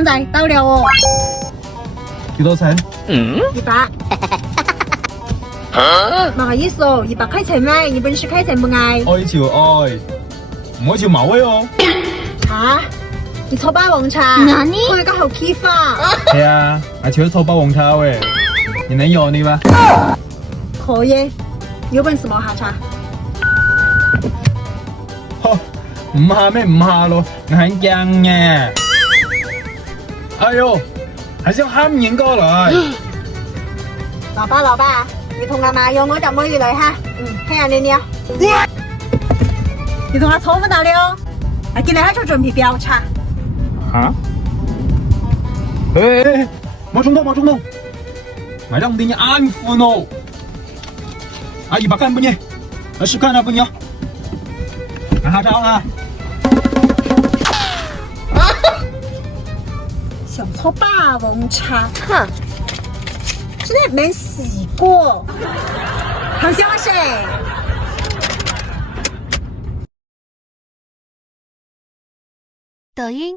现在到了哦，几多钱100。不好意思哦，100块钱买，你本事开钱不爱？愛就愛，唔愛就冇嘅哦。啊？你抽霸王茶？哪里我有个好欺负啊！係啊，阿超抽包紅茶喂，你能有你嗎？可以，有本事摸下茶。呵，唔下咩唔下咯，我很驚嘅。哎呦，還是要喊人過來。老爸，你同阿媽用我就摸魚嚟哈。聽下你了。你同阿抽唔到了，啊，今日喺度準備標茶。啊？誒，冇衝動，我讓你安撫哦。啊，100看不呢？10看啊不呢？拿下招啦！想抽霸王茶，哼，真係沒試過。行先我先。抖音。